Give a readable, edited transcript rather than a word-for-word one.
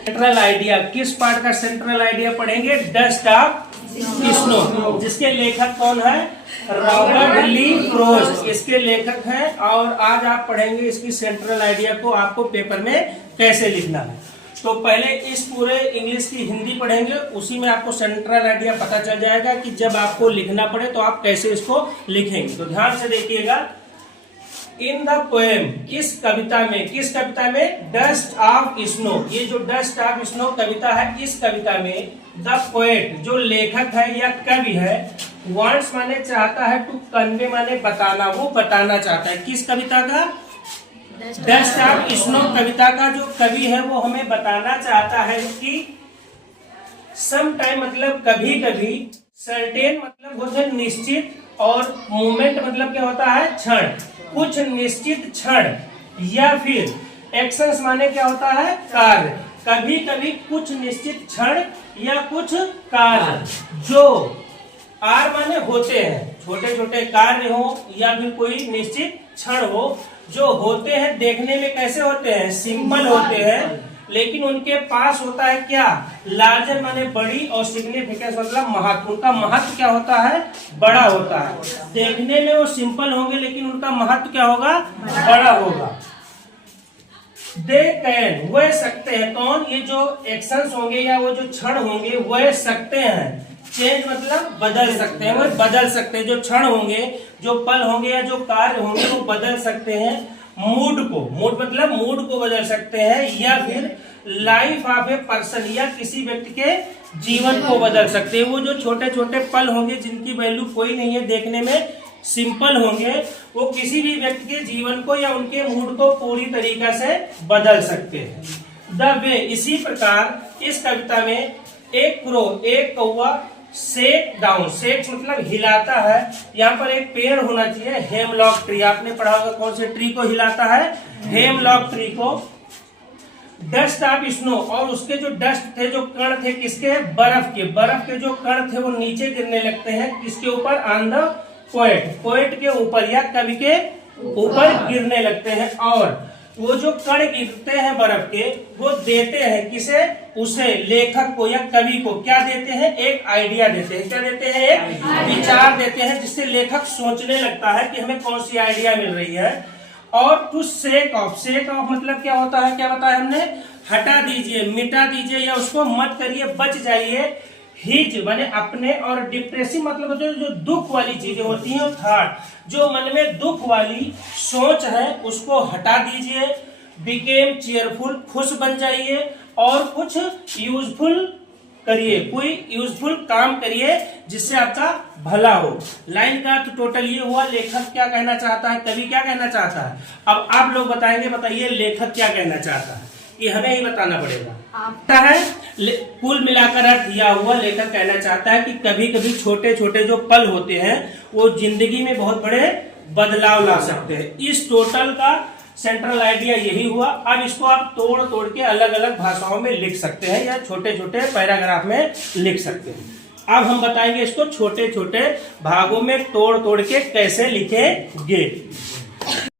Central idea, किस part का central idea पढ़ेंगे? डस्ट ऑफ स्नो, जिसके लेखक कौन है? रॉबर्ट ली प्रोस्ट, इसके लेखक हैं। और आज आप पढ़ेंगे इसकी सेंट्रल आइडिया को आपको पेपर में कैसे लिखना है। तो पहले इस पूरे इंग्लिश की हिंदी पढ़ेंगे, उसी में आपको सेंट्रल आइडिया पता चल जाएगा कि जब आपको लिखना पड़े तो आप कैसे इसको लिखेंगे। तो ध्यान से देखिएगा। इन द पोएम, इस कविता में डस्ट ऑफ स्नो, ये जो डस्ट ऑफ स्नो कविता है, इस कविता में द पोएट जो लेखक है या कवि है, वांट्स माने चाहता है, टू कन्वे माने बताना, वो बताना चाहता है। किस कविता का? डस्ट ऑफ स्नो कविता का जो कवि है वो हमें बताना चाहता है कि सम टाइम मतलब कभी कभी, सर्टेन मतलब होता है निश्चित, और मोमेंट मतलब क्या होता है? क्षण, कुछ निश्चित क्षण, या फिर एक्शंस माने क्या होता है? कार्य। कभी कभी कुछ निश्चित क्षण या कुछ कार्य जो आर माने होते हैं, छोटे छोटे कार्य हो या फिर कोई निश्चित क्षण हो, जो होते हैं, देखने में कैसे होते हैं? सिंपल होते हैं, लेकिन उनके पास होता है क्या? लार्जर माने बड़ी, और सिग्निफिकेंस मतलब महत्व। उनका महत्व क्या होता है? बड़ा होता है। देखने में वो सिंपल होंगे लेकिन उनका महत्व क्या होगा? बड़ा होगा। दे कैन, वह सकते हैं। कौन? ये जो एक्शंस होंगे या वो जो क्षण होंगे वह सकते हैं। चेंज मतलब बदल सकते हैं, वो बदल सकते हैं। जो क्षण होंगे, जो पल होंगे या जो कार्य होंगे वो बदल सकते हैं। मूड को, मूड मतलब मूड को बदल सकते हैं, या फिर लाइफ ऑफ ए पर्सन, या किसी व्यक्ति के जीवन को बदल सकते हैं। वो जो छोटे छोटे पल होंगे जिनकी वैल्यू कोई नहीं है, देखने में सिंपल होंगे, वो किसी भी व्यक्ति के जीवन को या उनके मूड को पूरी तरीके से बदल सकते हैं। द वे, इसी प्रकार इस कविता में एक क्रो, एक कौवा, शेक डाउन, शेक मतलब हिलाता है। यहाँ पर एक पेड़ होना चाहिए, हेमलॉक ट्री। आपने पढ़ा होगा कौन से ट्री को हिलाता है? हेमलॉक ट्री को। डस्ट ऑफ स्नो, और उसके जो डस्ट थे, जो कण थे, किसके? बर्फ के। बर्फ के जो कण थे वो नीचे गिरने लगते हैं, किसके ऊपर? ऑन द पोएट, पोएट के ऊपर या कवि के ऊपर गिरने लगते हैं। और वो जो कण गिरते हैं बर्फ के, वो देते हैं किसे? उसे, लेखक को या कवि को। क्या देते हैं? एक आइडिया देते हैं। क्या देते हैं? एक विचार देते हैं, जिससे लेखक सोचने लगता है कि हमें कौन सी आइडिया मिल रही है। और to shake off, shake off मतलब क्या होता है? क्या बताया हमने? हटा दीजिए, मिटा दीजिए, या उसको मत करिए, बच जाइए। हिज माने अपने, और डिप्रेसिव मतलब होते हैं जो दुख वाली चीजें होती हैं, थॉट, जो मन में दुख वाली सोच है उसको हटा दीजिए। बिकेम चीयरफुल, खुश बन जाइए, और कुछ यूजफुल करिए, कोई यूजफुल काम करिए जिससे आपका भला हो। लाइन का तो टोटल ये हुआ, लेखक क्या कहना चाहता है, कवि क्या कहना चाहता है। अब आप लोग बताएंगे, बताइए लेखक क्या कहना चाहता है, ये हमें ही बताना पड़ेगा। है कुल मिलाकर अर्थ यह हुआ, लेखक कहना चाहता है कि कभी कभी छोटे छोटे जो पल होते हैं वो जिंदगी में बहुत बड़े बदलाव ला सकते हैं। इस टोटल का सेंट्रल आइडिया यही हुआ। अब इसको आप तोड़ तोड़ के अलग अलग भाषाओं में लिख सकते हैं, या छोटे छोटे पैराग्राफ में लिख सकते हैं। अब हम बताएंगे इसको छोटे छोटे भागों में तोड़ तोड़ के कैसे लिखेंगे।